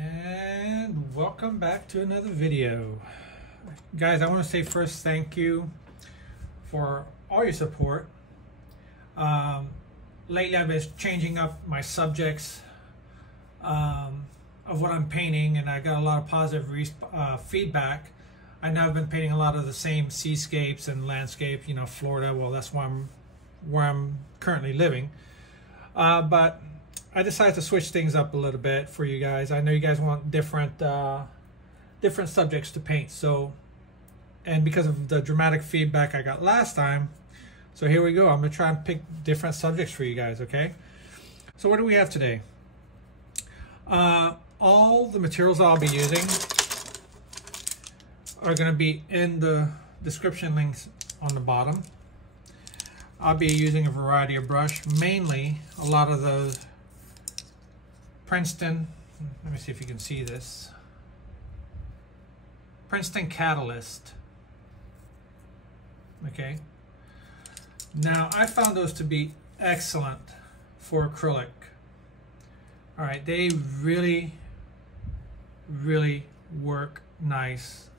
And welcome back to another video. Guys, I want to say first thank you for all your support. Lately I've been changing up my subjects of what I'm painting, and I got a lot of positive feedback. I know I've been painting a lot of the same seascapes and landscape, you know, Florida. Well, that's where I'm currently living. But I decided to switch things up a little bit for you guys. I know you guys want different subjects to paint. So, and because of the dramatic feedback I got last time, so here we go. I'm gonna try and pick different subjects for you guys. Okay. So what do we have today? All the materials I'll be using are gonna be in the description links on the bottom. I'll be using a variety of brush, mainly a lot of those Princeton, let me see if you can see this, Princeton Catalyst. Okay. Now I found those to be excellent for acrylic. All right, they really work nice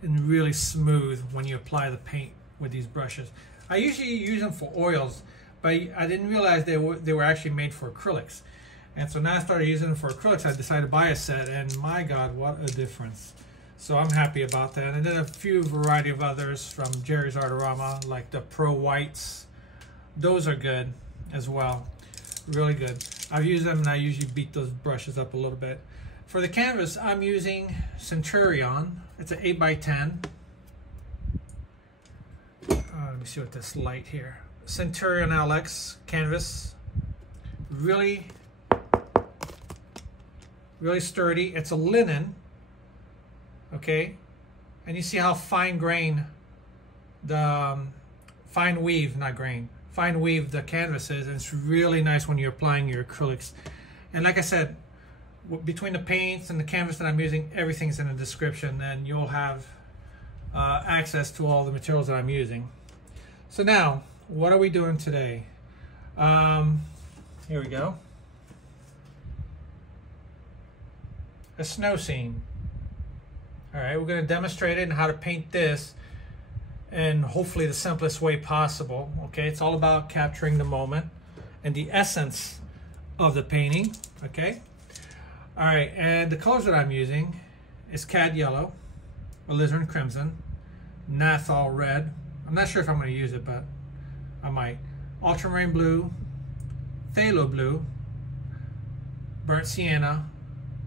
and really smooth when you apply the paint with these brushes. I usually use them for oils, but I didn't realize they were actually made for acrylics. And so now I started using them for acrylics. I decided to buy a set, and my God, what a difference. So I'm happy about that. And then a few variety of others from Jerry's Artorama, like the Pro Whites. Those are good as well. Really good. I've used them, and I usually beat those brushes up a little bit. For the canvas, I'm using Centurion. It's an 8x10. Let me see what this light here. Centurion LX canvas. Really sturdy. It's a linen. Okay. And you see how fine grain the fine weave the canvas is. And it's really nice when you're applying your acrylics. And like I said, between the paints and the canvas that I'm using, everything's in the description, and you'll have access to all the materials that I'm using. So now, what are we doing today? Here we go. A snow scene. All right, we're going to demonstrate it and how to paint this in hopefully the simplest way possible. Okay, it's all about capturing the moment and the essence of the painting. Okay. All right, and the colors that I'm using is Cad Yellow, Alizarin Crimson, Nathal Red. I'm not sure if I'm going to use it, but I might. Ultramarine Blue, Phthalo Blue, Burnt Sienna,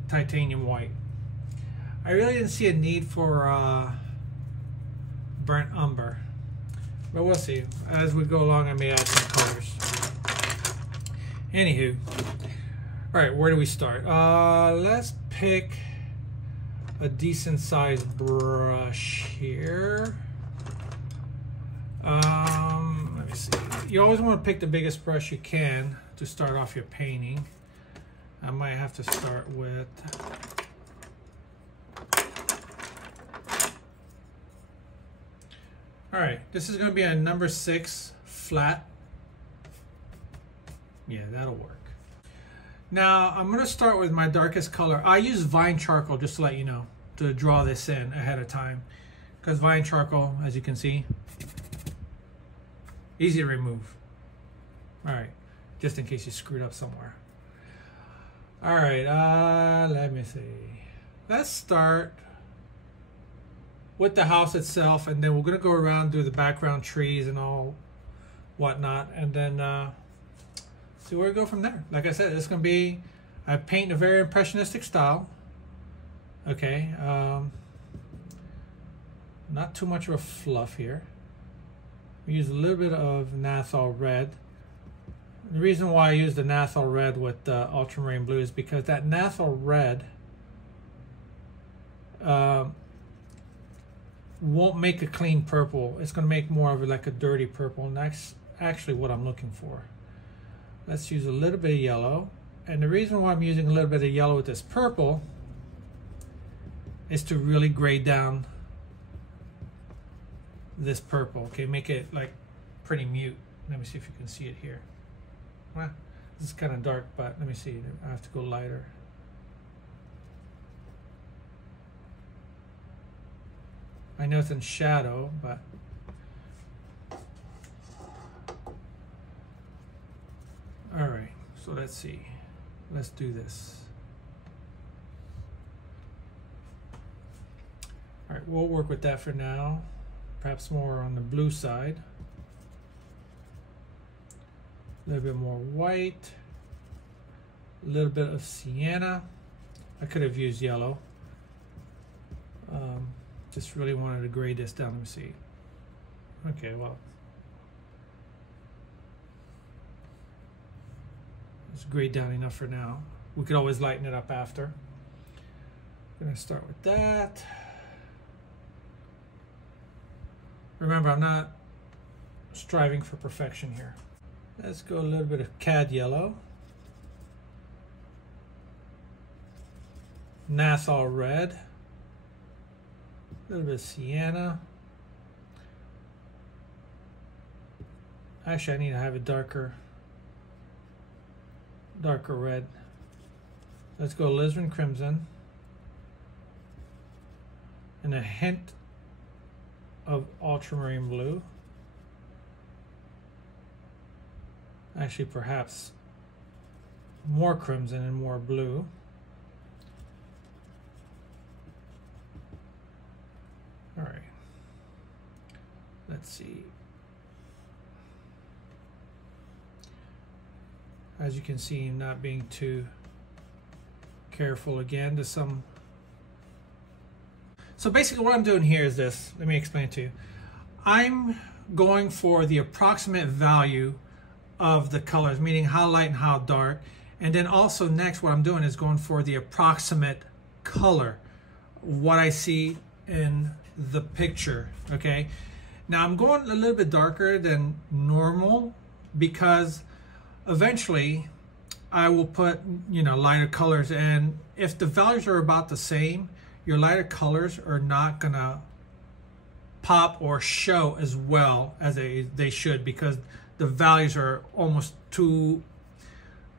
Titanium White. I really didn't see a need for Burnt Umber, but we'll see. As we go along, I may add some colors. Anywho, all right, where do we start? Let's pick a decent sized brush here. Let me see. You always want to pick the biggest brush you can to start off your painting. I might have to start with all right, this is going to be a number 6 flat. Yeah, that'll work. Now I'm going to start with my darkest color. I use Vine Charcoal, just to let you know, to draw this in ahead of time, because Vine Charcoal, as you can see, easy to remove. All right, just in case you screwed up somewhere. All right, let me see. Let's start with the house itself, and then we're gonna go around through the background trees and all whatnot, and then see where we go from there. Like I said, it's gonna be, I paint in a very impressionistic style. Okay, not too much of a fluff here. We use a little bit of Nathal Red. The reason why I use the Nathal Red with the Ultramarine Blue is because that Nathal Red won't make a clean purple. It's going to make more of like a dirty purple, and that's actually what I'm looking for. Let's use a little bit of yellow. And the reason why I'm using a little bit of yellow with this purple is to really grade down this purple. Okay, make it like pretty mute. Let me see if you can see it here. Well, this is kind of dark, but let me see. I have to go lighter. I know it's in shadow, but all right, so let's see. Let's do this. All right, we'll work with that for now. Perhaps more on the blue side. A little bit more white. A little bit of sienna. I could have used yellow. Just really wanted to grade this down. Let me see. Okay, well, it's grayed down enough for now. We could always lighten it up after. I'm gonna start with that. Remember, I'm not striving for perfection here. Let's go a little bit of cad yellow. Nassau red. A little bit of sienna. Actually, I need to have a darker red. Let's go alizarin crimson. And a hint of ultramarine blue. Actually, perhaps more crimson and more blue. All right. Let's see. As you can see, I'm not being too careful again to some. So basically what I'm doing here is this. Let me explain it to you. I'm going for the approximate value of the colors, meaning how light and how dark. And then also next what I'm doing is going for the approximate color, what I see in the picture, okay? Now I'm going a little bit darker than normal because eventually I will put, you know, lighter colors, and if the values are about the same, your lighter colors are not gonna pop or show as well as they should, because the values are almost too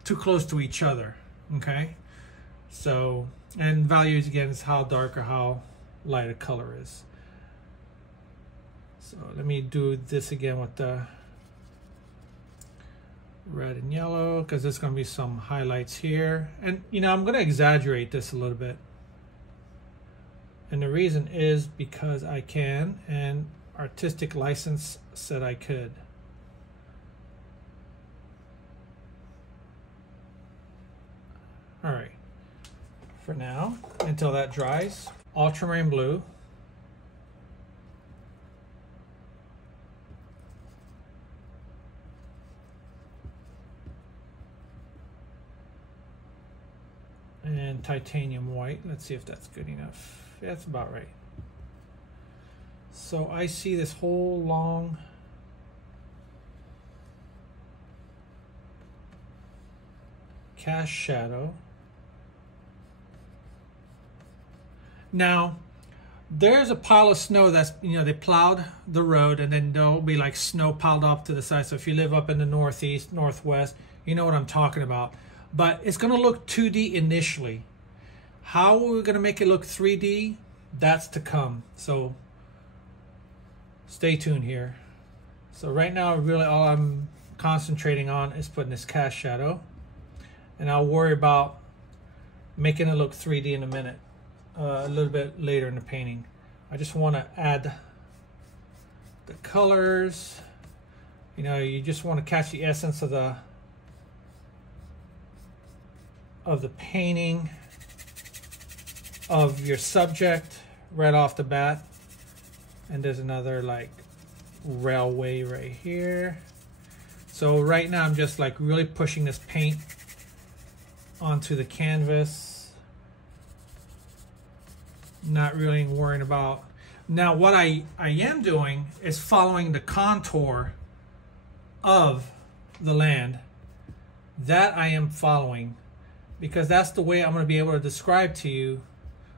close to each other, okay? So, and values again is how dark or how light a color is. So let me do this again with the red and yellow, because there's going to be some highlights here. And you know, I'm going to exaggerate this a little bit. And the reason is because I can, and artistic license said I could. All right, for now, until that dries, ultramarine blue. And titanium white. Let's see if that's good enough. Yeah, that's about right. So I see this whole long cast shadow. Now, there's a pile of snow that's, you know, they plowed the road, and then there'll be like snow piled up to the side. So if you live up in the northeast, northwest, you know what I'm talking about. But it's going to look 2D initially. How we're going to make it look 3D, that's to come. So stay tuned here. So right now, really all I'm concentrating on is putting this cast shadow. And I'll worry about making it look 3D in a minute, a little bit later in the painting. I just want to add the colors. You know, you just want to catch the essence of the painting, of your subject right off the bat. And there's another like railway right here. So right now I'm just like really pushing this paint onto the canvas, not really worrying about. Now what I am doing is following the contour of the land. That I am following, because that's the way I'm going to be able to describe to you,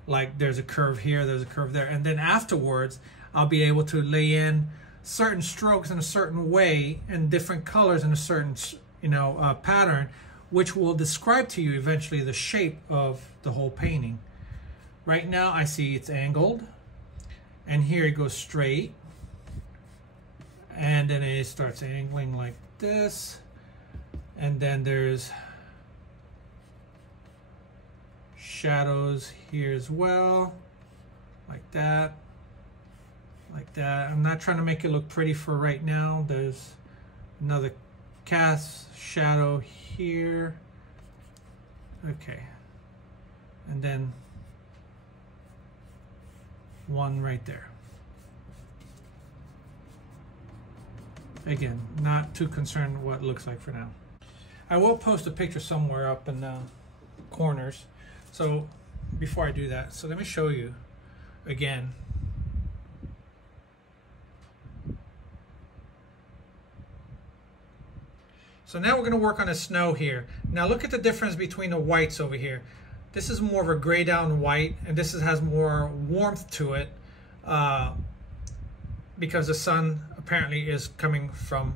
like there's a curve here, there's a curve there, and then afterwards I'll be able to lay in certain strokes in a certain way and different colors in a certain, you know, pattern, which will describe to you eventually the shape of the whole painting. Right now I see it's angled, and here it goes straight, and then it starts angling like this, and then there's shadows here as well, like that, like that. I'm not trying to make it look pretty for right now. There's another cast shadow here. Okay, and then one right there. Again, not too concerned what it looks like for now. I will post a picture somewhere up in the corners. So before I do that, so let me show you again. So now we're going to work on the snow here. Now look at the difference between the whites over here. This is more of a gray down white, and this has more warmth to it because the sun apparently is coming from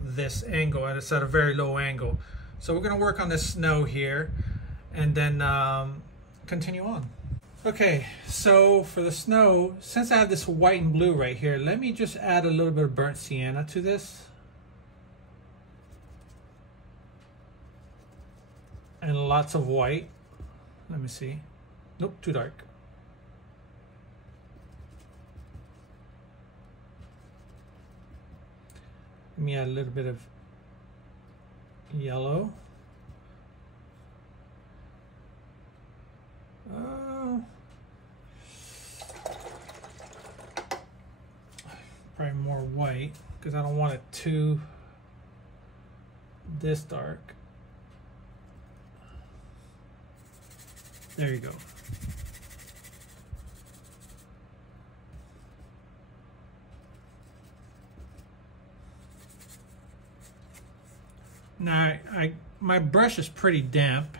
this angle, and it's at a very low angle. So we're going to work on the snow here and then continue on. Okay, so for the snow, since I have this white and blue right here, let me just add a little bit of burnt sienna to this. And lots of white. Let me see. Nope, too dark. Let me add a little bit of yellow. Probably more white because I don't want it too this dark. There you go. Now, my brush is pretty damp,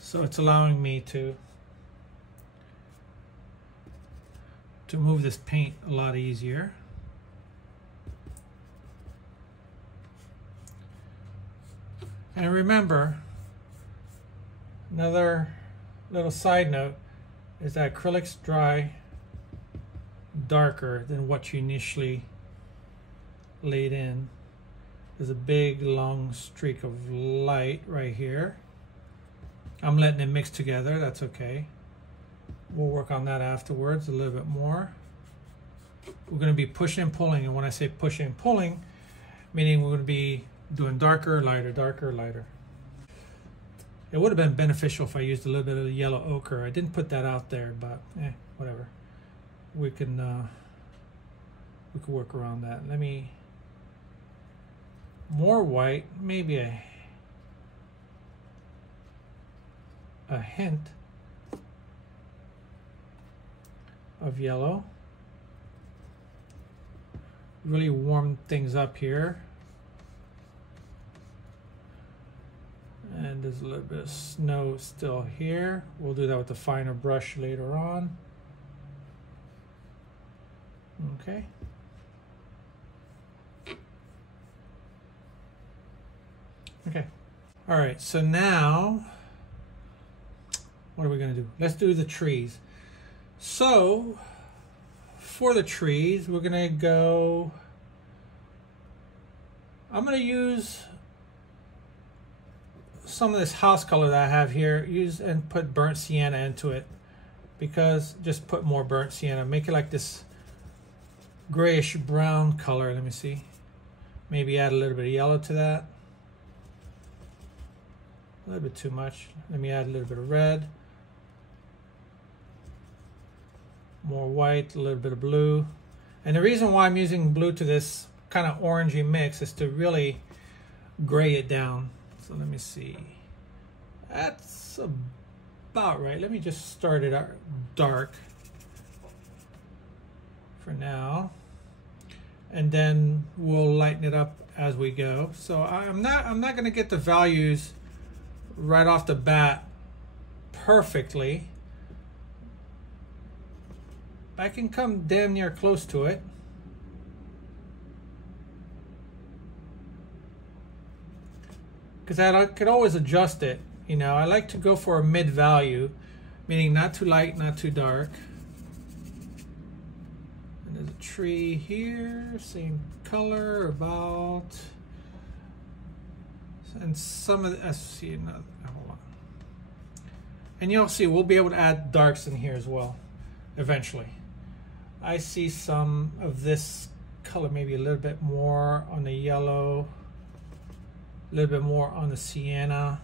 so it's allowing me to move this paint a lot easier. And remember, another little side note is that acrylics dry darker than what you initially laid in. There's a big long streak of light right here. I'm letting it mix together, that's okay. We'll work on that afterwards a little bit more. We're going to be pushing and pulling, and when I say pushing and pulling, meaning we're going to be doing darker, lighter, darker, lighter. It would have been beneficial if I used a little bit of yellow ochre. I didn't put that out there, but whatever. We can work around that. Let me more white, maybe a hint of yellow. Really warm things up here. And there's a little bit of snow still here. We'll do that with a finer brush later on. Okay. Okay. All right, so now, what are we gonna do? Let's do the trees. So, for the trees, we're gonna go, I'm gonna use some of this house color that I have here, use and put burnt sienna into it, because just put more burnt sienna, make it like this grayish brown color. Let me see, maybe add a little bit of yellow to that, a little bit too much. Let me add a little bit of red, more white, a little bit of blue. And the reason why I'm using blue to this kind of orangey mix is to really gray it down. So let me see, that's about right. Let me just start it out dark for now, and then we'll lighten it up as we go. So I'm not going to get the values right off the bat perfectly. I can come damn near close to it. Because I could always adjust it, you know. I like to go for a mid value, meaning not too light, not too dark. tree here, same color about, and some of the, let's see another, hold on. And you'll see we'll be able to add darks in here as well eventually. I see some of this color, maybe a little bit more on the yellow, a little bit more on the sienna,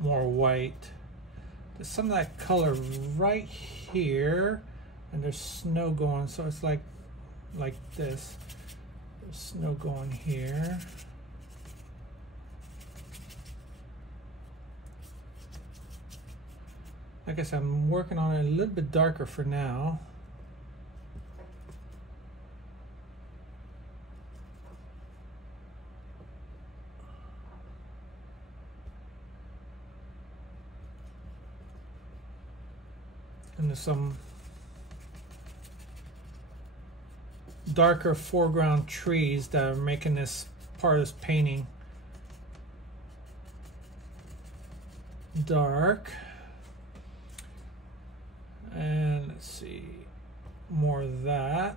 more white. There's some of that color right here, and there's snow going, so it's like this. There's snow going here. Like I said, I'm working on it a little bit darker for now. And there's some darker foreground trees that are making this part of this painting dark. And let's see, more of that.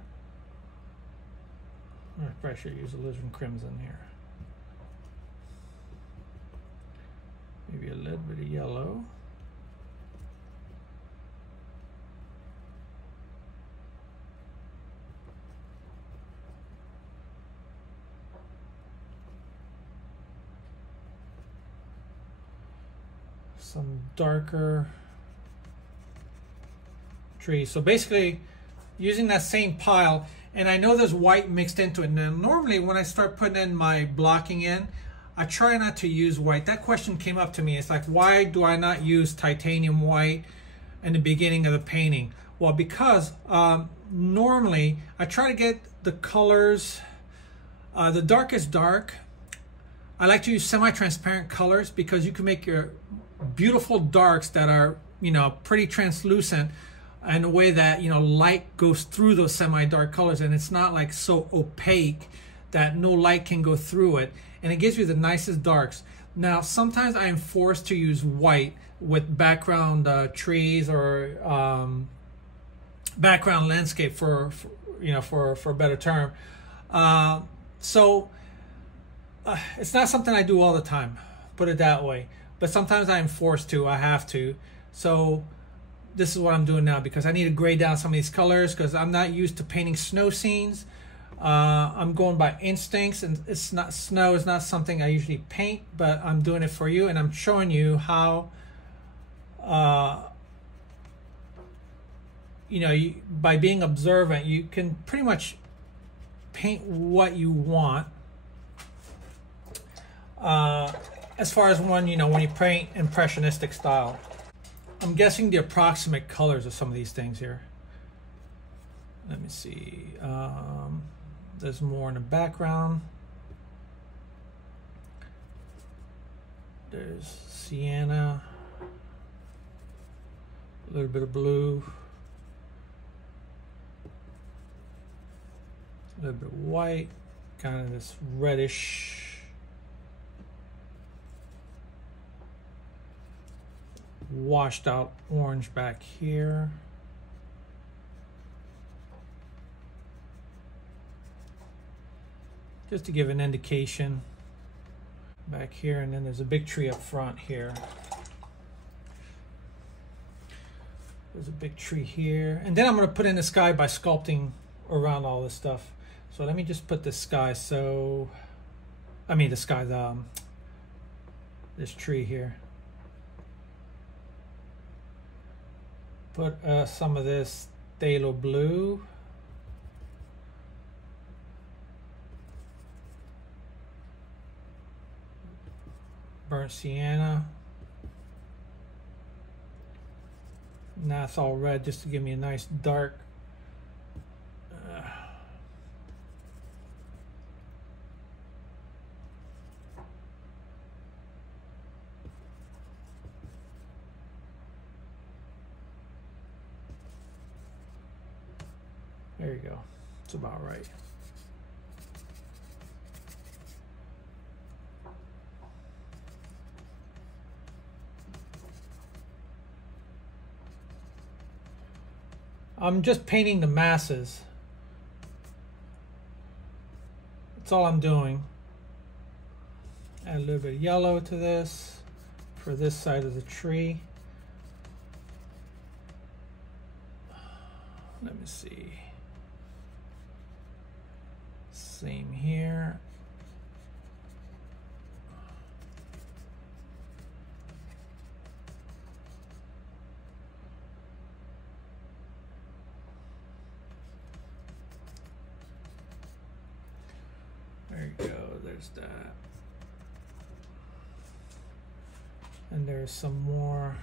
I probably should use alizarin crimson here. Maybe a little bit of yellow. Some darker trees. So basically using that same pile, and I know there's white mixed into it. Now normally when I start putting in my blocking in, I try not to use white. That question came up to me. It's like, why do I not use titanium white in the beginning of the painting? Well, because normally I try to get the colors, the darkest dark. I like to use semi-transparent colors because you can make your beautiful darks that are, you know, pretty translucent in a way that, you know, light goes through those semi-dark colors, and it's not like so opaque that no light can go through it, and it gives you the nicest darks. Now sometimes I am forced to use white with background trees or background landscape for a better term. It's not something I do all the time, put it that way. But sometimes I am forced to, I have to. So this is what I'm doing now, because I need to grade down some of these colors because I'm not used to painting snow scenes. I'm going by instincts, and it's not, snow is not something I usually paint, but I'm doing it for you, and I'm showing you how, by being observant, you can pretty much paint what you want. As far as when you paint impressionistic style. I'm guessing the approximate colors of some of these things here. Let me see. There's more in the background. There's sienna, a little bit of blue, a little bit of white, kind of this reddish, washed out orange back here. Just to give an indication back here, and then there's a big tree up front here. There's a big tree here, and then I'm going to put in the sky by sculpting around all this stuff. So let me just put the sky, this tree here. Put some of this phthalo blue. Burnt sienna. Now it's all red just to give me a nice dark. There you go. It's about right. I'm just painting the masses. That's all I'm doing. Add a little bit of yellow to this for this side of the tree. Let me see. Same here. There you go, there's that. And there's some more.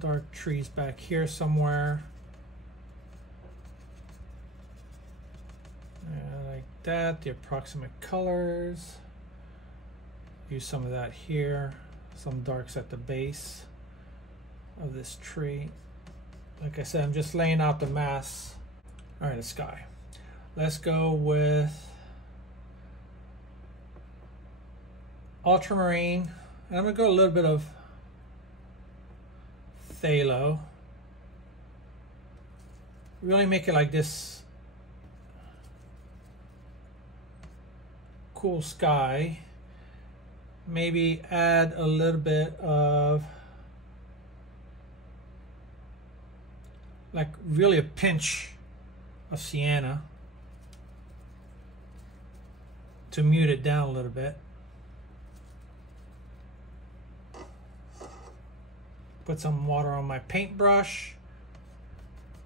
Dark trees back here somewhere. Like that, the approximate colors. Use some of that here. Some darks at the base of this tree. Like I said, I'm just laying out the mass. All right, the sky. Let's go with ultramarine. And I'm gonna go a little bit of phthalo. Really make it like this cool sky. Maybe add a little bit of like really a pinch of sienna to mute it down a little bit. Put some water on my paintbrush.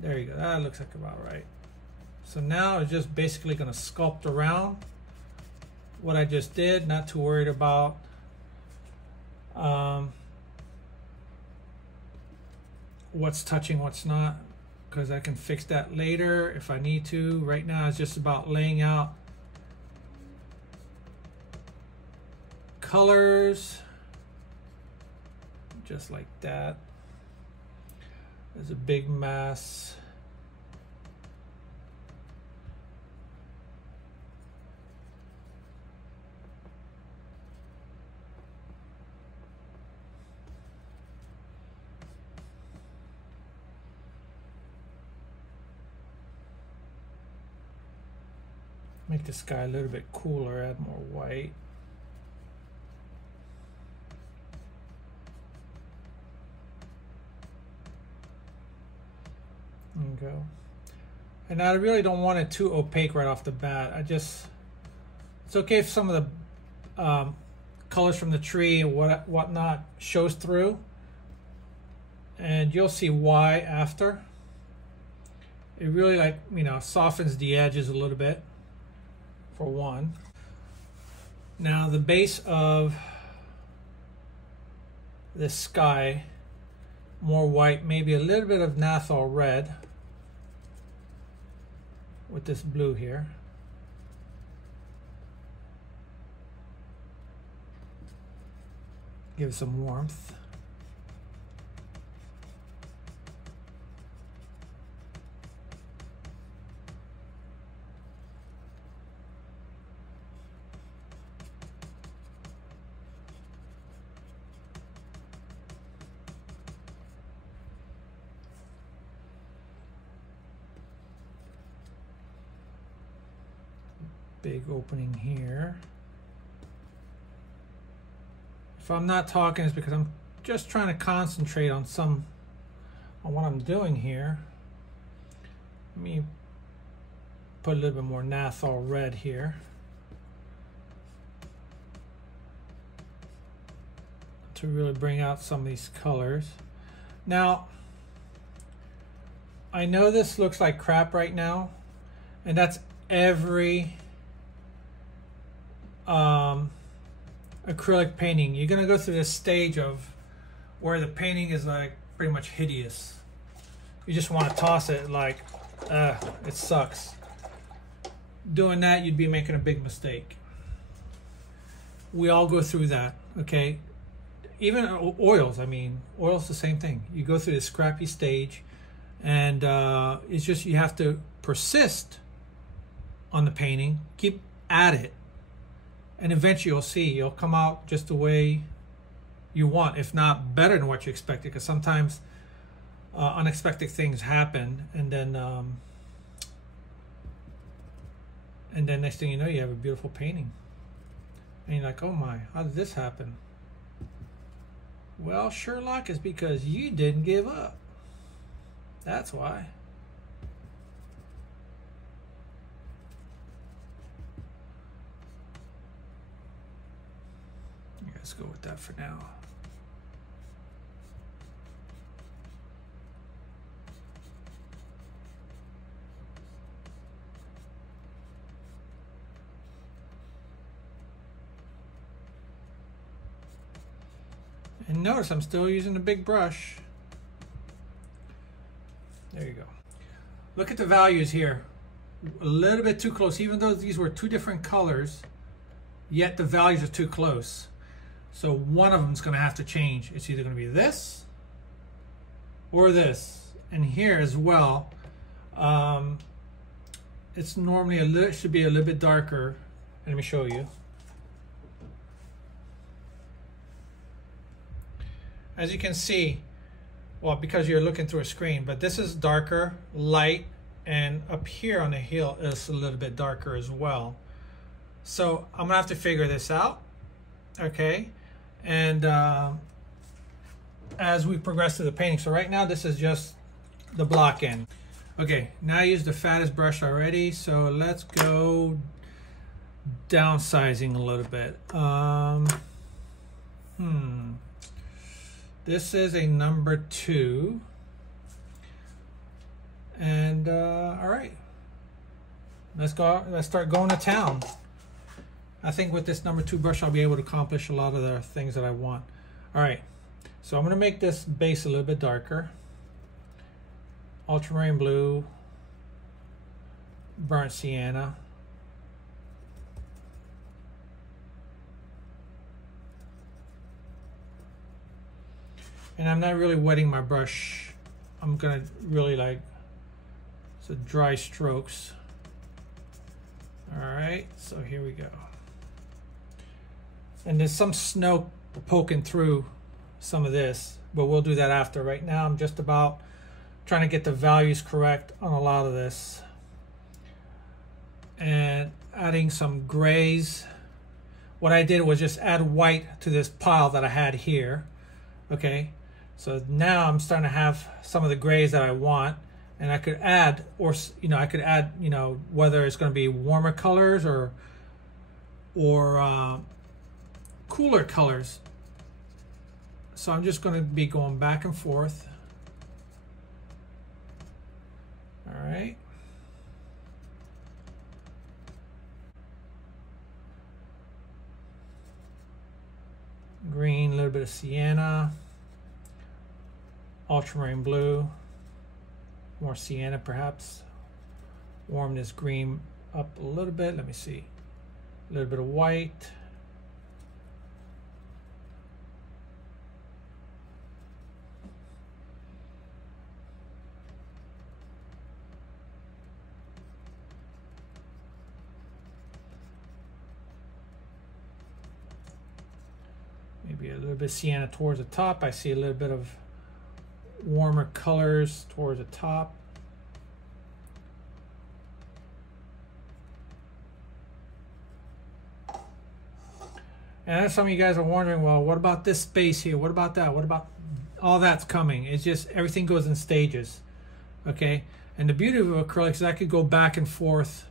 There you go, that looks like about right. So now it's just basically gonna sculpt around what I just did, not too worried about what's touching, what's not, because I can fix that later if I need to. Right now it's just about laying out colors, just like that. There's a big mass. Make the sky a little bit cooler, add more white. There you go. And I really don't want it too opaque right off the bat. It's okay if some of the colors from the tree and whatnot shows through. And you'll see why after. It really, like, you know, softens the edges a little bit, for one. Now the base of this sky, more white, maybe a little bit of naphthol red with this blue here. Give it some warmth. Big opening here. If I'm not talking, it's because I'm just trying to concentrate on what I'm doing here. Let me put a little bit more naphthol red here to really bring out some of these colors. Now, I know this looks like crap right now, and that's every acrylic painting. You're gonna go through this stage of where the painting is like pretty much hideous. You just want to toss it like, it sucks. Doing that, you'd be making a big mistake. We all go through that, okay? Even oils, I mean, oil's the same thing. You go through this scrappy stage, and it's just, you have to persist on the painting, keep at it, and eventually you'll see you'll come out just the way you want, if not better than what you expected, because sometimes unexpected things happen, and then next thing you know, you have a beautiful painting. And you're like, oh my, how did this happen? Well, Sherlock, is because you didn't give up. That's why. Let's go with that for now. And notice I'm still using the big brush. There you go. Look at the values here. A little bit too close, even though these were two different colors, yet the values are too close. So one of them is going to have to change. It's either going to be this or this. And here as well, it's normally it should be a little bit darker. Let me show you. As you can see, well, because you're looking through a screen, but this is darker, light, and up here on the heel is a little bit darker as well. So I'm gonna have to figure this out, okay? And as we progress through the painting, so right now this is just the block end. Okay, now I used the fattest brush already, so let's go downsizing a little bit. This is a number 2. And all right, let's start going to town. I think with this number 2 brush, I'll be able to accomplish a lot of the things that I want. All right, so I'm gonna make this base a little bit darker. Ultramarine blue, burnt sienna. And I'm not really wetting my brush. I'm gonna really so dry strokes. All right, so here we go. And there's some snow poking through some of this, but we'll do that after. Right now, I'm just about trying to get the values correct on a lot of this. And adding some grays. What I did was just add white to this pile that I had here, okay? So now I'm starting to have some of the grays that I want, and I could add, or I could add, whether it's going to be warmer colors or cooler colors. So I'm just going to be going back and forth. All right. Green, a little bit of sienna. Ultramarine blue, more sienna perhaps. Warm this green up a little bit. Let me see. A little bit of white. Maybe a little bit of sienna towards the top. I see a little bit of warmer colors towards the top. And some of you guys are wondering, well, what about this space here? What about that? What about all that's coming? It's just everything goes in stages, okay? And the beauty of acrylics is I could go back and forth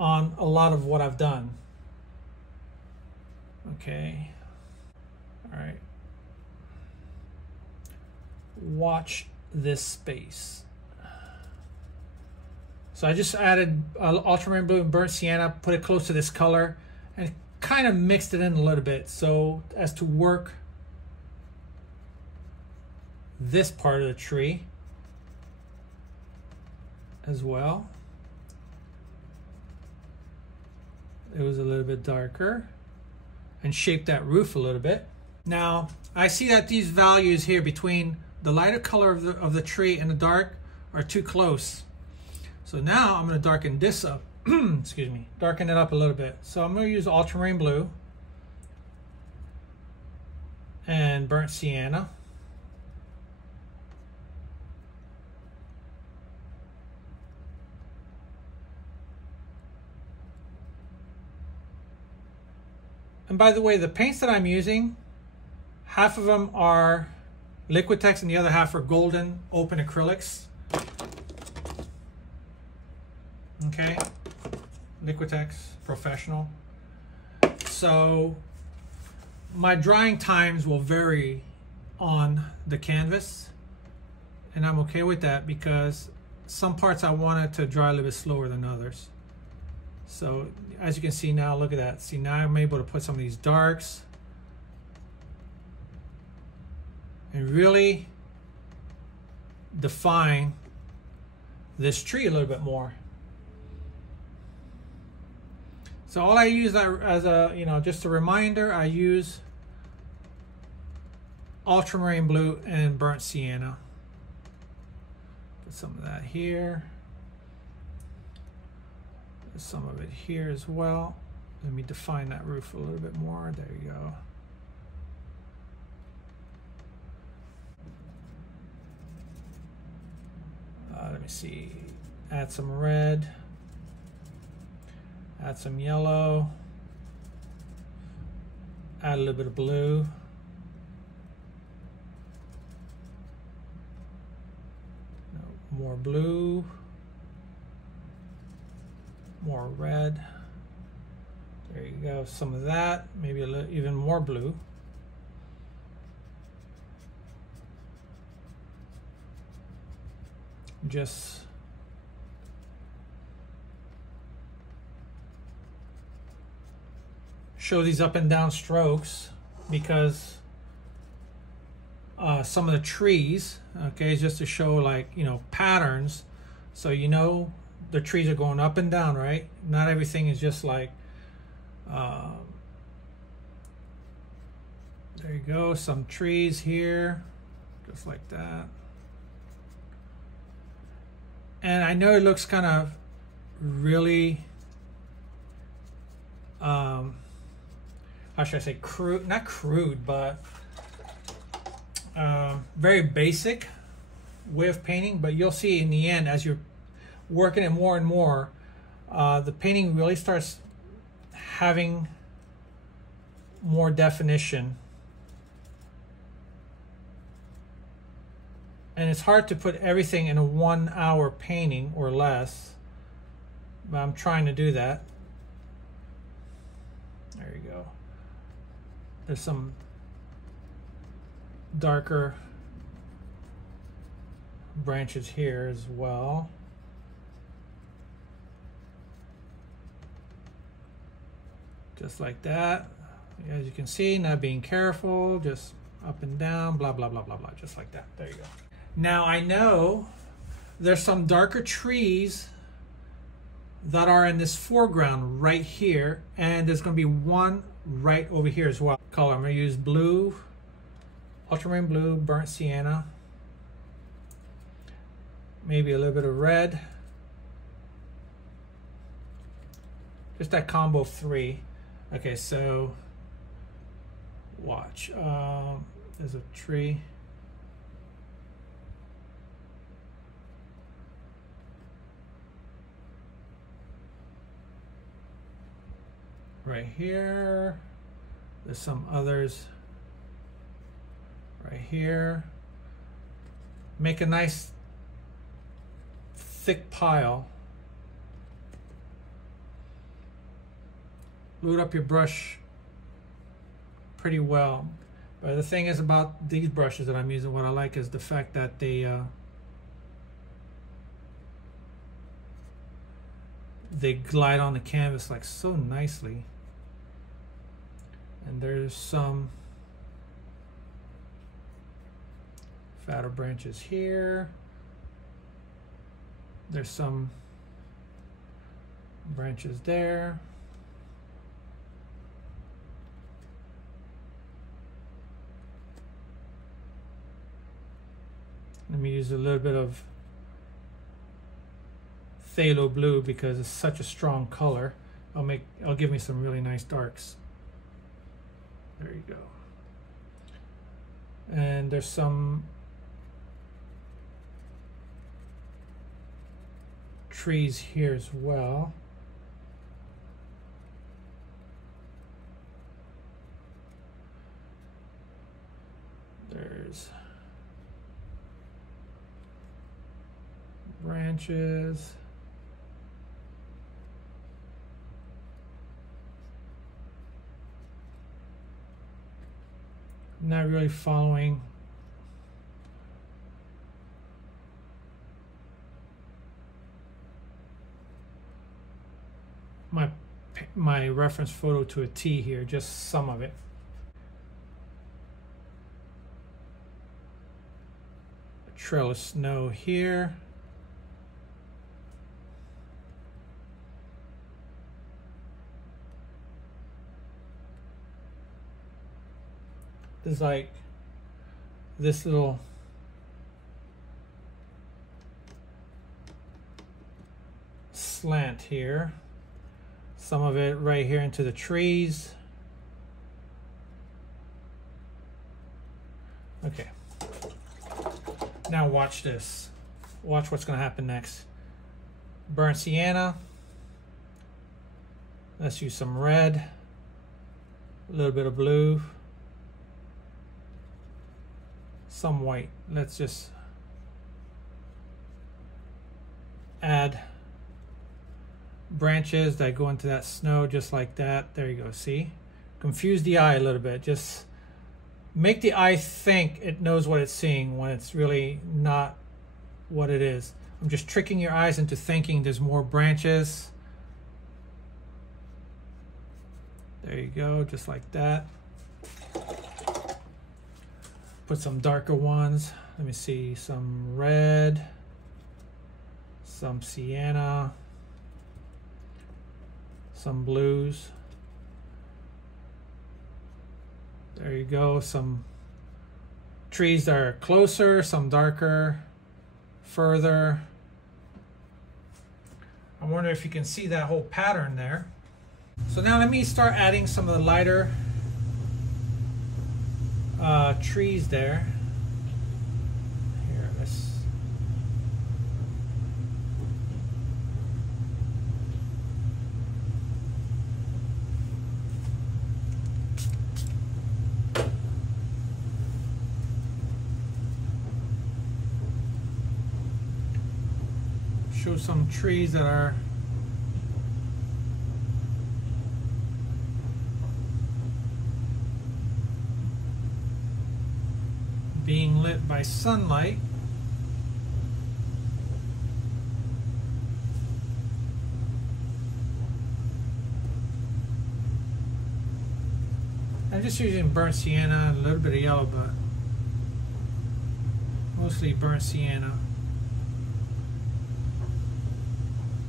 on a lot of what I've done. Okay, all right. Watch this space. So I just added ultramarine blue and burnt sienna, put it close to this color, and kind of mixed it in a little bit so as to work this part of the tree as well. It was a little bit darker and shaped that roof a little bit. Now I see that these values here between the lighter color of the tree and the dark are too close. So now I'm going to darken this up excuse me, darken it up a little bit. So I'm going to use ultramarine blue and burnt sienna. And by the way, the paints that I'm using, half of them are Liquitex and the other half are golden open acrylics. Okay, Liquitex Professional. So my drying times will vary on the canvas, and I'm okay with that because some parts I want it to dry a little bit slower than others. So as you can see now, look at that. See, now I'm able to put some of these darks and really define this tree a little bit more. So all I use as a, you know, just a reminder, I use ultramarine blue and burnt sienna. Put some of that here. There's some of it here as well. Let me define that roof a little bit more. There you go. Let me see. Add some red. Add some yellow. Add a little bit of blue. More blue. More red. There you go. Some of that. Maybe a little, even more blue. Just show these up and down strokes because some of the trees, okay, just to show, like, you know, patterns, so you know the trees are going up and down, right? Not everything is just like there you go, some trees here just like that. And I know it looks kind of really how should I say, crude, not crude, but very basic way of painting, but you'll see in the end, as you're working it more and more, the painting really starts having more definition. And it's hard to put everything in a 1 hour painting or less, but I'm trying to do that. There you go. There's some darker branches here as well. Just like that. As you can see, not being careful, just up and down, blah, blah, blah, blah, blah, just like that. There you go. Now I know there's some darker trees that are in this foreground right here, and there's going to be one right over here as well. Color, I'm going to use blue, ultramarine blue, burnt sienna, maybe a little bit of red, just that combo of three. Okay, so watch, there's a tree. Right here, there's some others right here. Make a nice thick pile. Load up your brush pretty well. But the thing is about these brushes that I'm using, what I like is the fact that they glide on the canvas like so nicely. And there's some fatter branches here. There's some branches there. Let me use a little bit of phthalo blue because it's such a strong color. I'll give me some really nice darks. There you go. And there's some trees here as well. There's branches. Not really following my reference photo to a T here, just some of it. A trail of snow here. There's like this little slant here. Some of it right here into the trees. Okay. Now watch this. Watch what's going to happen next. Burnt sienna. Let's use some red. A little bit of blue. Some white. Let's just add branches that go into that snow just like that. There you go. See? Confuse the eye a little bit. Just make the eye think it knows what it's seeing when it's really not what it is. I'm just tricking your eyes into thinking there's more branches. There you go. Just like that. Put some darker ones. Let me see, some red, some sienna, some blues. There you go. Some trees that are closer, some darker, further. I wonder if you can see that whole pattern there. So now let me start adding some of the lighter trees there. Here, let's show some trees that are being lit by sunlight. I'm just using burnt sienna and a little bit of yellow, but mostly burnt sienna.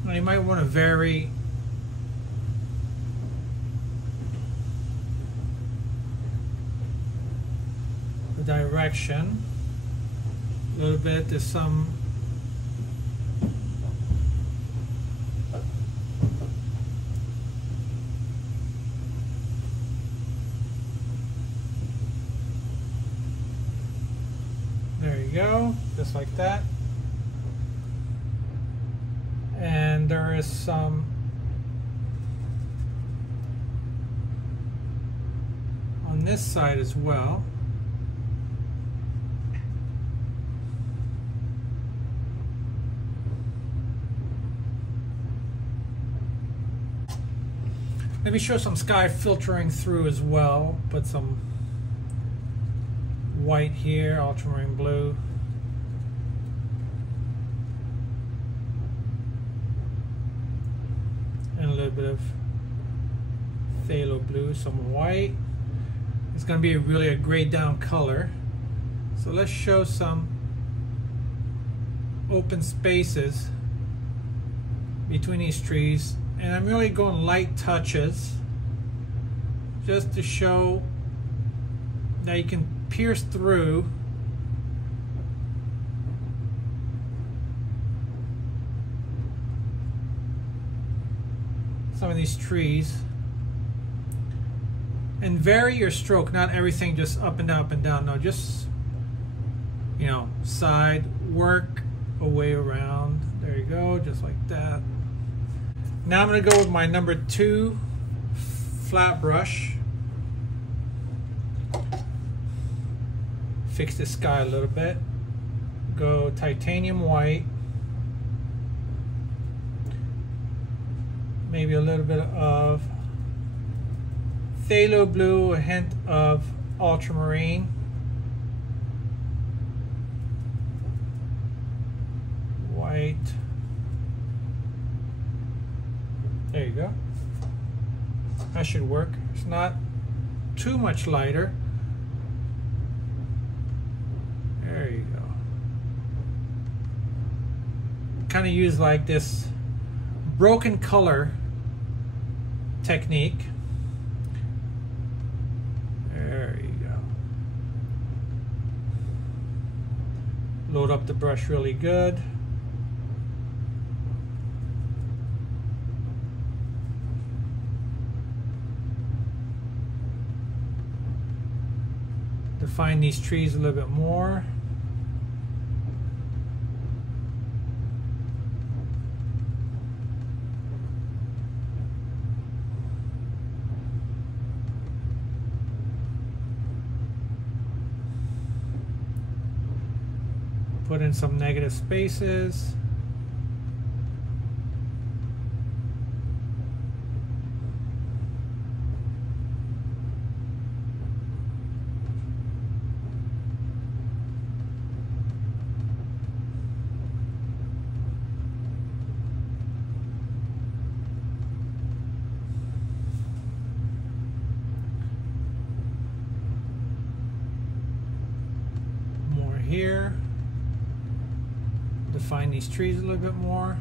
Now you might want to vary the direction a little bit. There's some there you go, just like that. And there is some on this side as well. Let me show some sky filtering through as well. Put some white here, ultramarine blue. And a little bit of phthalo blue, some white. It's going to be really a grayed down color. So let's show some open spaces between these trees. And I'm really going light touches just to show that you can pierce through some of these trees. And vary your stroke, not everything just up and down, up and down. No, just, you know, side, work a way around. There you go, just like that. Now I'm going to go with my number 2 flat brush. Fix the sky a little bit. Go titanium white. Maybe a little bit of phthalo blue, a hint of ultramarine. White. There you go. That should work. It's not too much lighter. There you go. Kind of use like this broken color technique. There you go. Load up the brush really good. Define these trees a little bit more. Put in some negative spaces. More here. Define these trees a little bit more.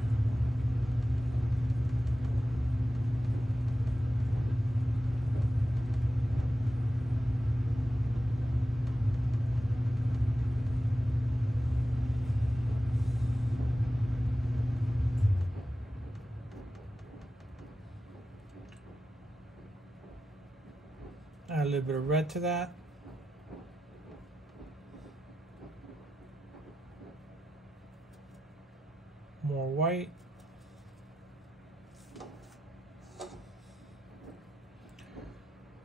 Add a little bit of red to that. More white.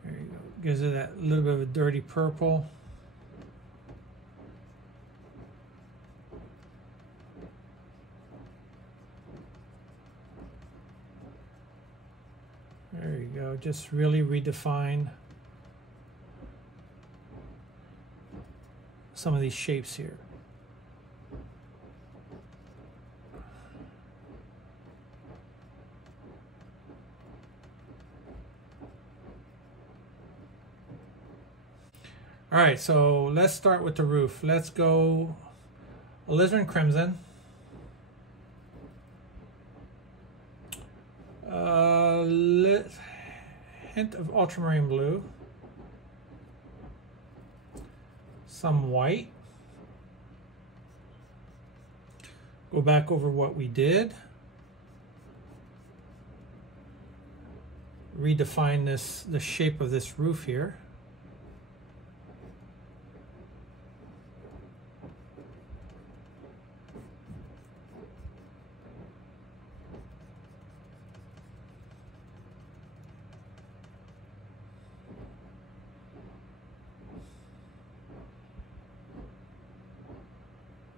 There you go. Gives it that little bit of a dirty purple. There you go. Just really redefine some of these shapes here. All right, so let's start with the roof. Let's go alizarin crimson. Hint of ultramarine blue. Some white. Go back over what we did. Redefine the shape of this roof here.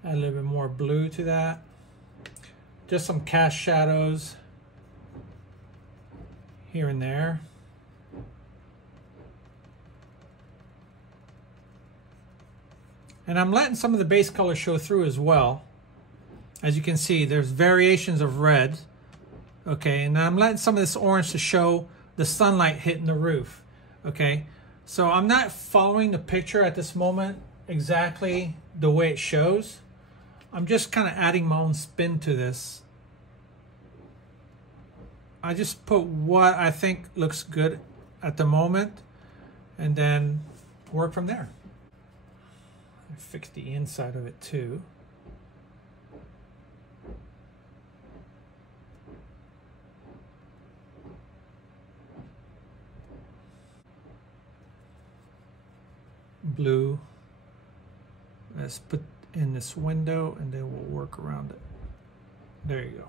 Add a little bit more blue to that. Just some cast shadows here and there. And I'm letting some of the base color show through as well. As you can see, there's variations of red. Okay, and I'm letting some of this orange to show the sunlight hitting the roof. Okay, so I'm not following the picture at this moment exactly the way it shows. I'm just kind of adding my own spin to this. I just put what I think looks good at the moment and then work from there. Fix the inside of it too. blue. Let's put in this window and then we'll work around it. There you go.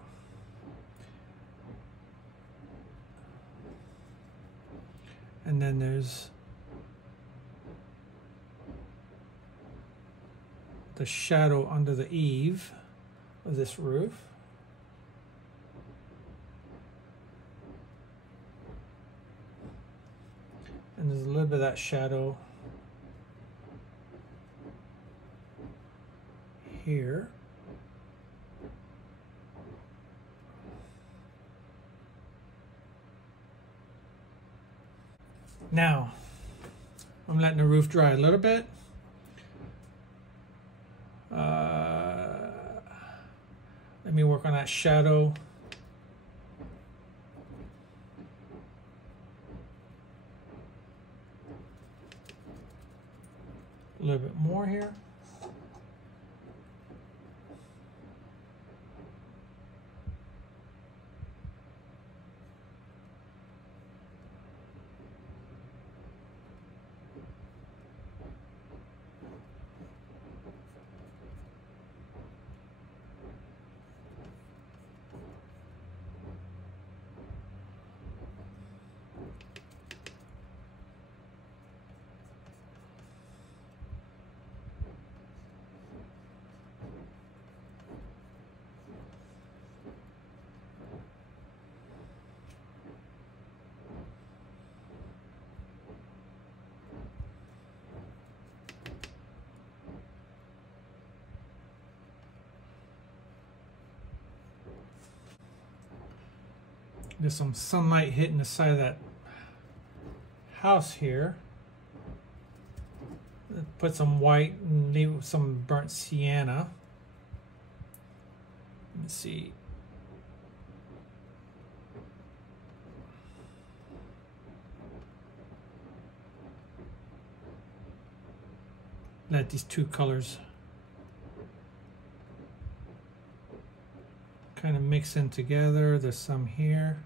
And then there's the shadow under the eave of this roof. And there's a little bit of that shadow here. Now, I'm letting the roof dry a little bit. Let me work on that shadow. A little bit more here. There's some sunlight hitting the side of that house here. Put some white and leave some burnt sienna. Let's see. Let these two colors kind of mix in together. There's some here.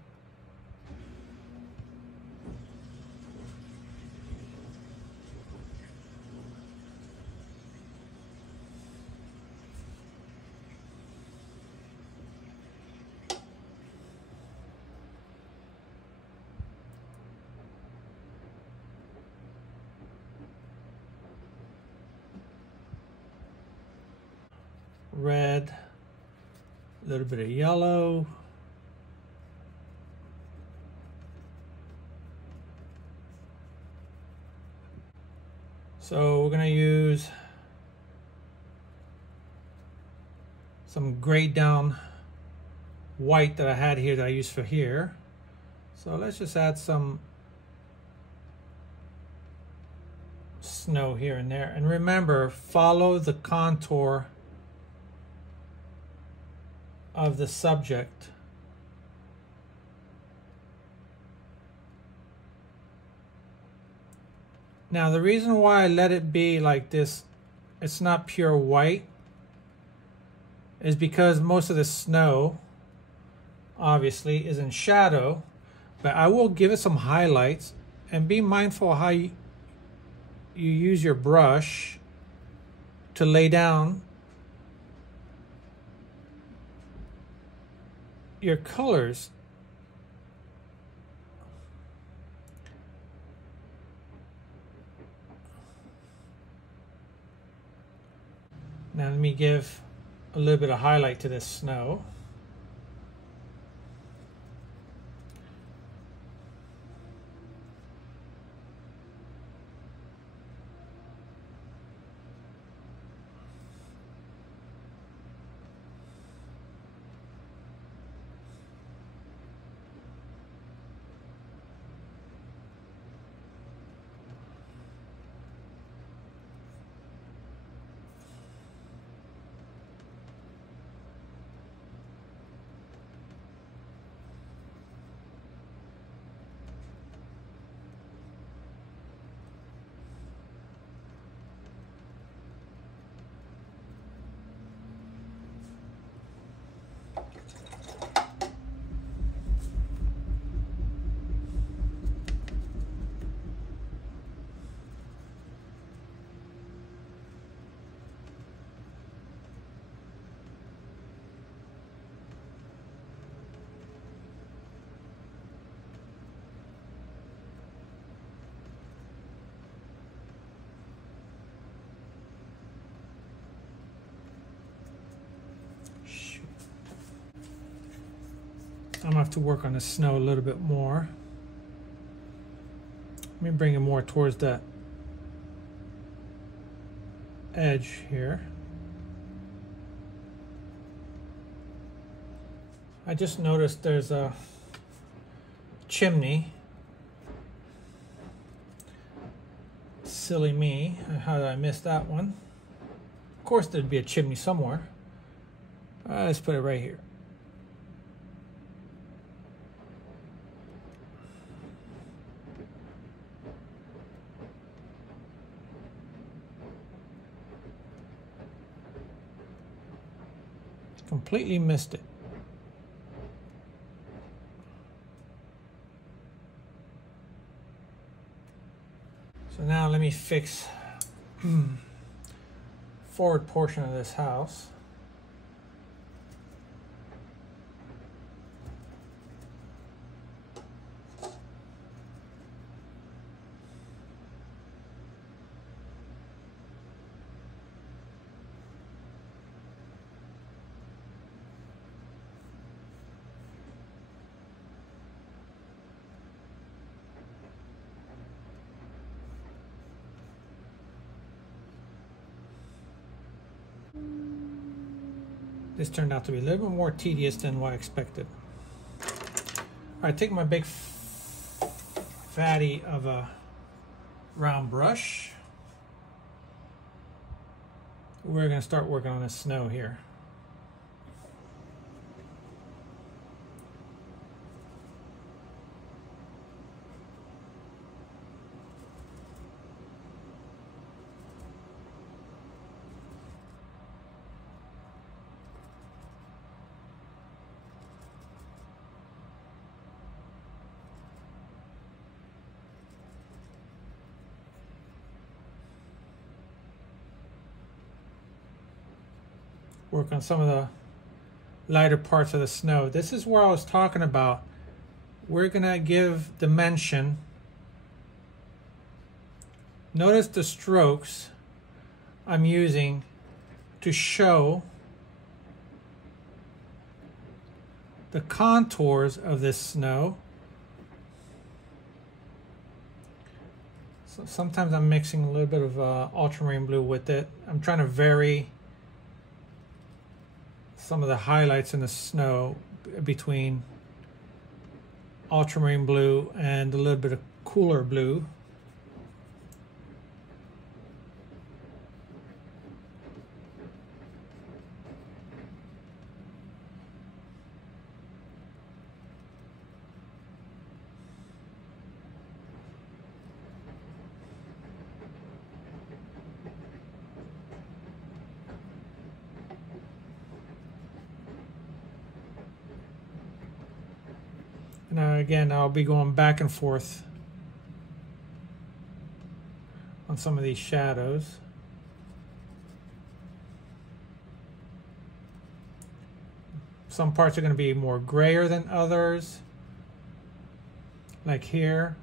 Red, a little bit of yellow. So we're going to use some grayed down white that I had here that I used for here. So let's just add some snow here and there. And remember, follow the contour of the subject. Now the reason why I let it be like this, it's not pure white, is because most of the snow obviously is in shadow, but I will give it some highlights. And be mindful how you use your brush to lay down your colors. Now let me give a little bit of highlight to this snow. I'm gonna have to work on the snow a little bit more. Let me bring it more towards that edge here. I just noticed there's a chimney. Silly me, how did I miss that one? Of course there'd be a chimney somewhere. Let's put it right here. Completely missed it. So now let me fix forward portion of this house. This turned out to be a little bit more tedious than what I expected. All right, take my big fatty of a round brush. We're gonna start working on the snow here. Work on some of the lighter parts of the snow. This is where I was talking about. We're gonna give dimension. Notice the strokes I'm using to show the contours of this snow. So sometimes I'm mixing a little bit of ultramarine blue with it. I'm trying to vary some of the highlights in the snow between ultramarine blue and a little bit of cooler blue. Now again, I'll be going back and forth on some of these shadows. Some parts are going to be more grayer than others, like here.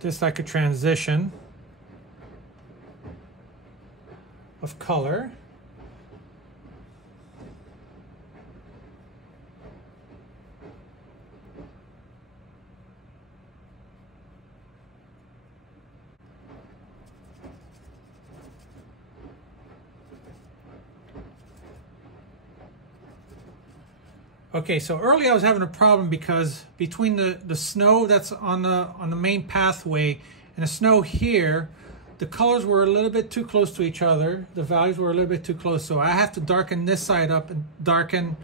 Just like a transition of color. Okay, so earlier I was having a problem because between the snow that's on the main pathway and the snow here, the colors were a little bit too close to each other. The values were a little bit too close. So I have to darken this side up and darken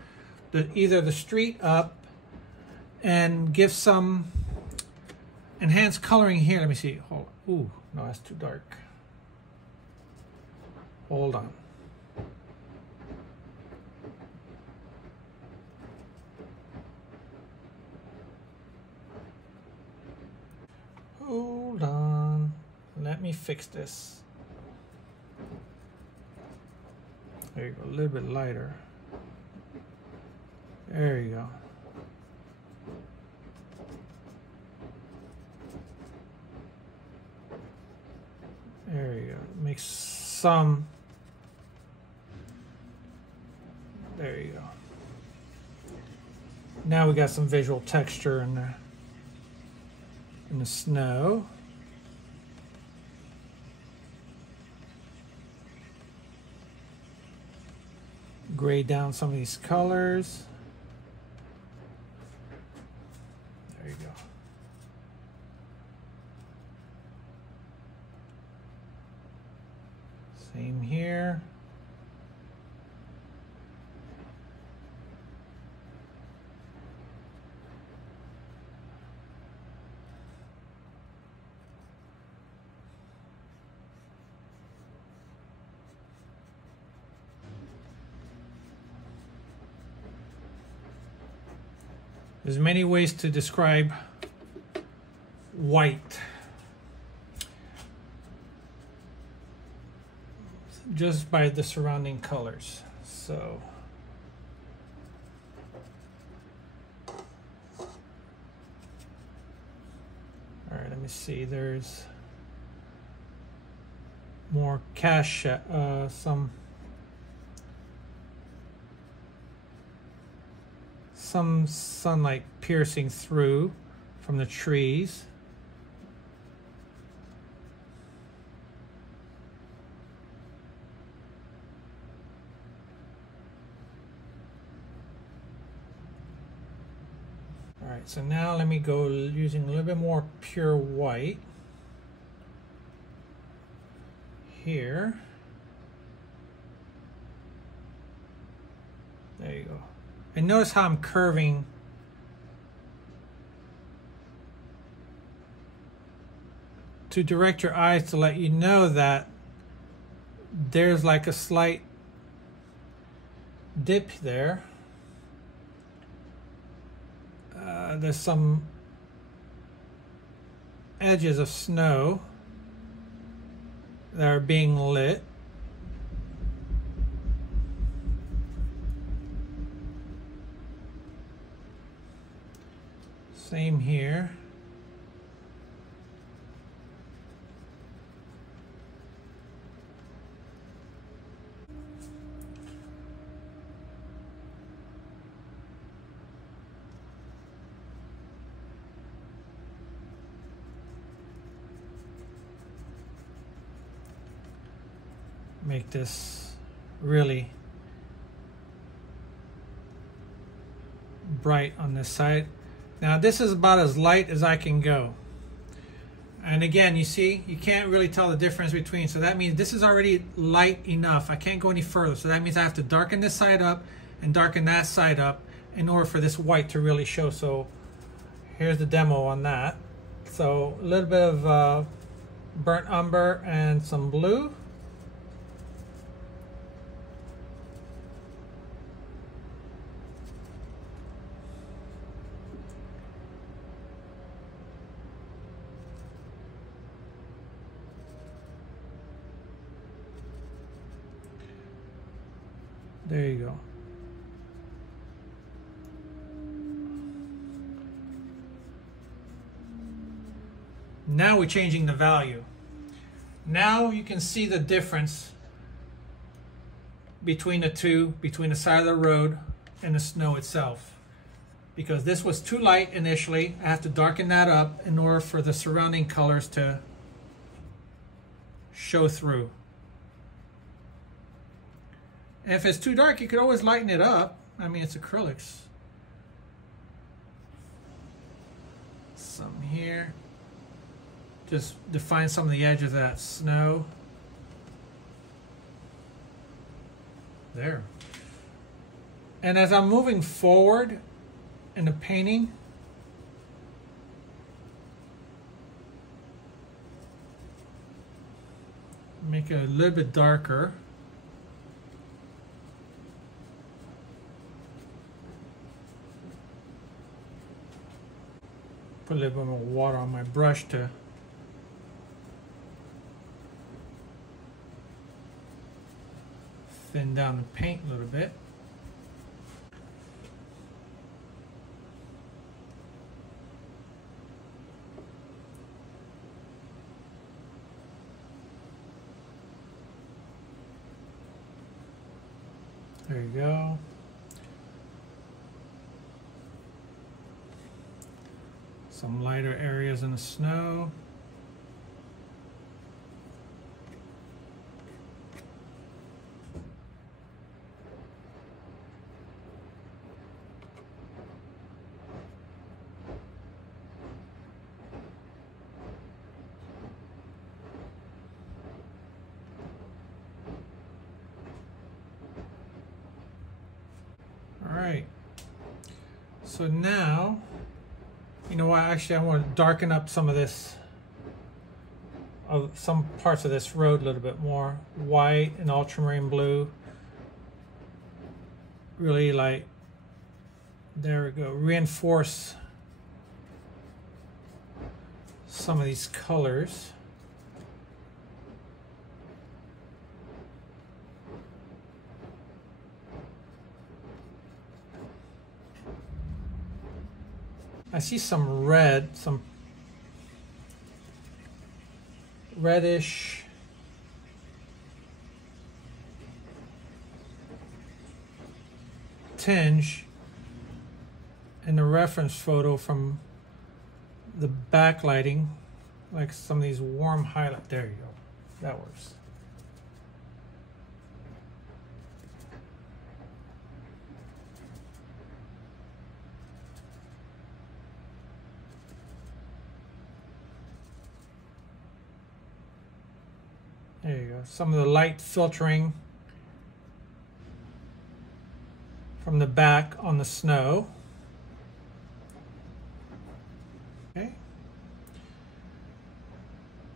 either the street up and give some enhanced coloring here. Let me see. Hold on. Ooh, no, that's too dark. Hold on. Hold on. Let me fix this. There you go, a little bit lighter. There you go. There make some. There you go. Now we got some visual texture in the snow. Gray down some of these colors. There you go. Same here. There's many ways to describe white. Just by the surrounding colors. So all right, let me see. There's more cast some sunlight piercing through from the trees. All right, so now let me go using a little bit more pure white here. There you go. And notice how I'm curving to direct your eyes to let you know that there's like a slight dip there. There's some edges of snow that are being lit. Same here. Make this really bright on this side. Now this is about as light as I can go. And again, you see, you can't really tell the difference between, so that means this is already light enough. I can't go any further. So that means I have to darken this side up and darken that side up in order for this white to really show. So here's the demo on that. So a little bit of burnt umber and some blue. There you go. Now we're changing the value. Now you can see the difference between the two, between the side of the road and the snow itself. Because this was too light initially, I have to darken that up in order for the surrounding colors to show through. And if it's too dark, you could always lighten it up. I mean, it's acrylics. Some here. Just define some of the edges of that snow. There. And as I'm moving forward in the painting, make it a little bit darker. Put a little bit more water on my brush to thin down the paint a little bit. There you go. Some lighter areas in the snow. All right. So now, you know what, actually I want to darken up some of this, some parts of this road a little bit more. White and ultramarine blue. Really like, there we go, reinforce some of these colors. I see some red, some reddish tinge in the reference photo from the backlighting, like some of these warm highlight. There you go, that works. There you go. Some of the light filtering from the back on the snow. Okay.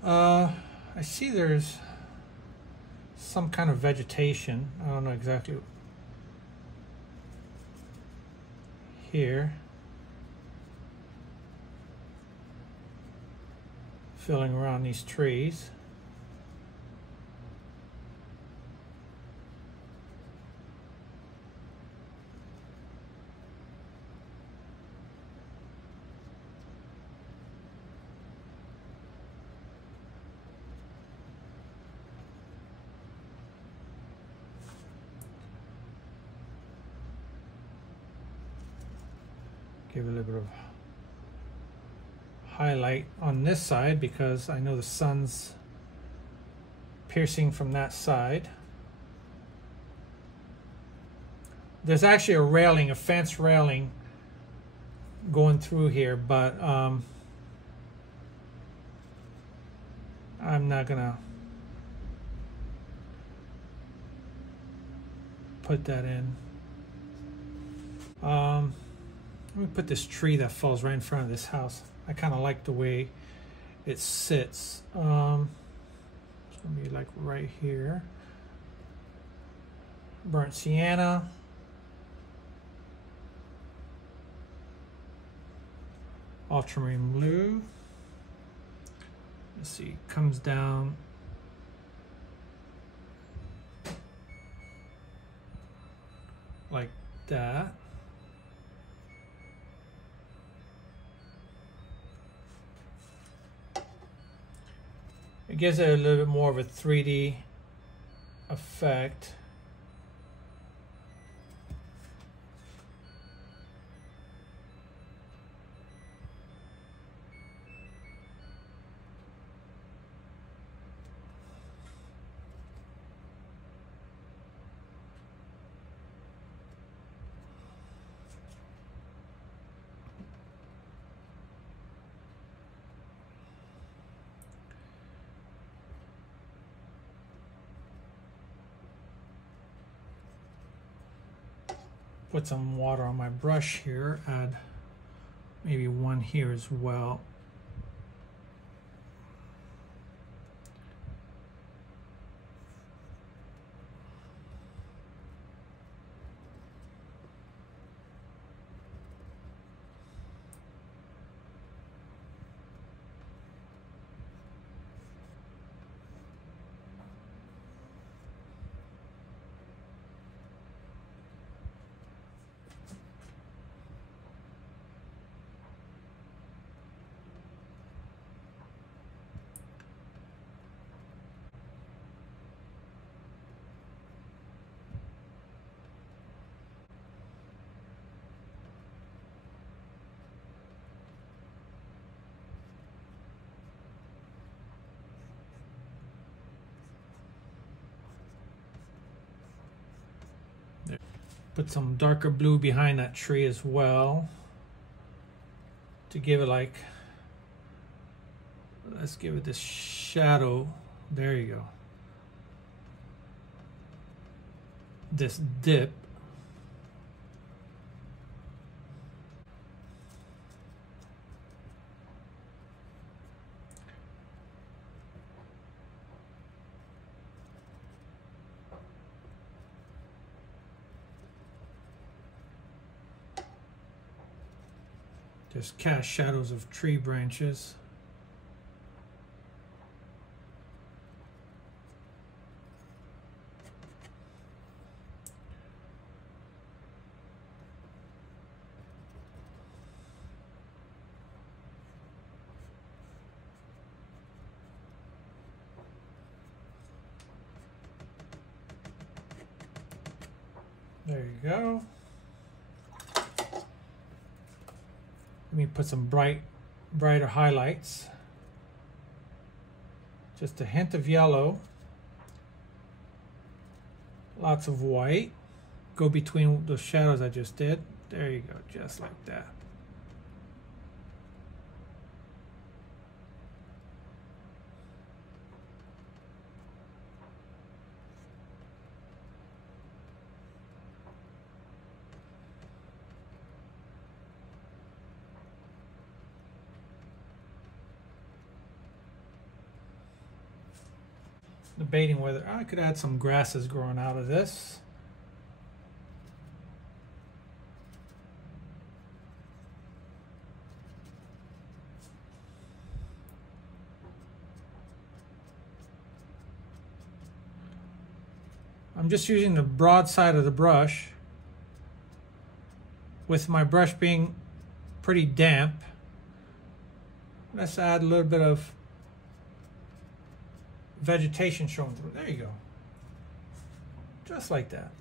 I see there's some kind of vegetation. I don't know exactly. Here. Filling around these trees. Give a little bit of highlight on this side because I know the sun's piercing from that side. There's actually a railing, a fence railing going through here, but I'm not gonna put that in. Let me put this tree that falls right in front of this house. I kind of like the way it sits. It's gonna be like right here. Burnt sienna. Ultramarine blue. Let's see, comes down. Like that. It gives it a little bit more of a 3D effect. Put some water on my brush here, add maybe one here as well. Put some darker blue behind that tree as well to give it like, let's give it this shadow. There you go. This dip. Just cast shadows of tree branches. There you go. Let me put some brighter highlights. Just a hint of yellow. Lots of white. Go between those shadows I just did. There you go, just like that. Debating whether I could add some grasses growing out of this. I'm just using the broad side of the brush, with my brush being pretty damp. Let's add a little bit of vegetation showing through. There you go. Just like that.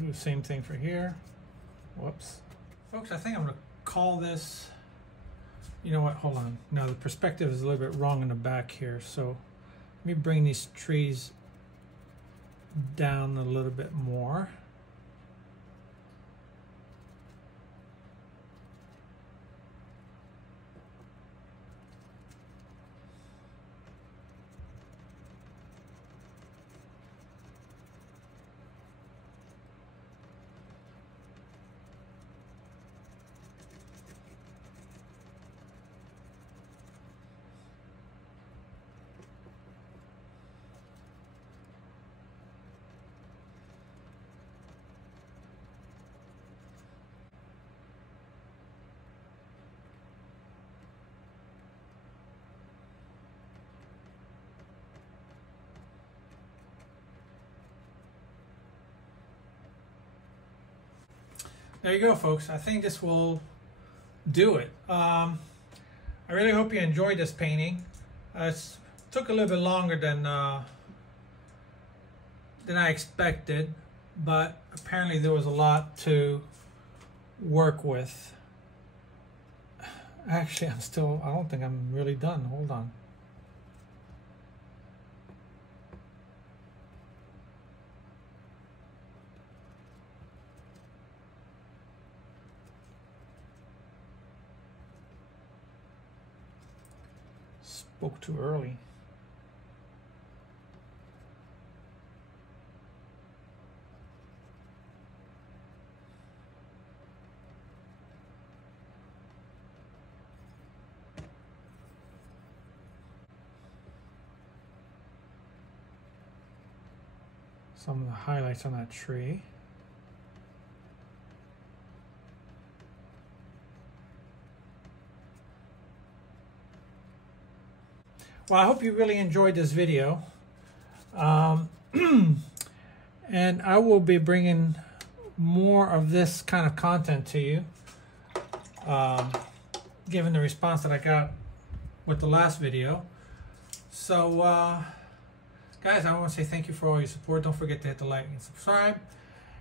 Do the same thing for here. Whoops. Folks, I think I'm going to call this, you know what, hold on. No, the perspective is a little bit wrong in the back here. So let me bring these trees down a little bit more. There you go, folks. I think this will do it. I really hope you enjoyed this painting. It took a little bit longer than I expected, but apparently there was a lot to work with. Actually, I don't think I'm really done. Hold on. Spoke too early. Some of the highlights on that tree. Well, I hope you really enjoyed this video. And I will be bringing more of this kind of content to you, given the response that I got with the last video. So, guys, I want to say thank you for all your support. Don't forget to hit the like and subscribe.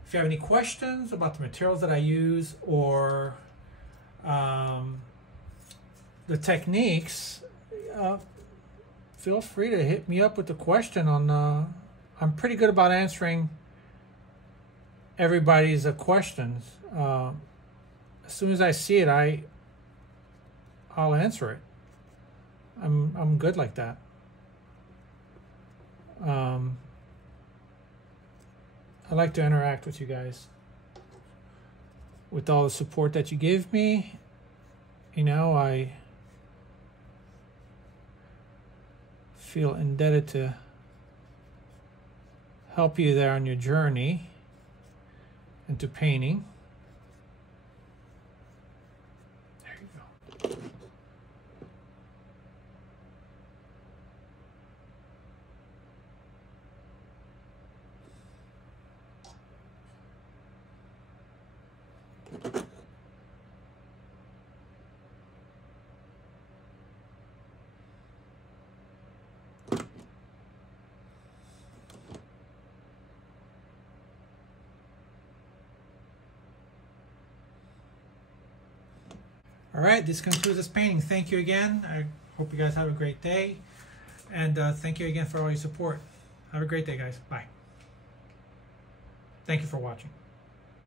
If you have any questions about the materials that I use or the techniques, feel free to hit me up with the question on, I'm pretty good about answering everybody's questions. As soon as I see it, I'll answer it. I'm good like that. I like to interact with you guys. With all the support that you give me, you know, I feel indebted to help you there on your journey into painting. There you go. All right, this concludes this painting. Thank you again. I hope you guys have a great day. And thank you again for all your support. Have a great day, guys. Bye. Thank you for watching.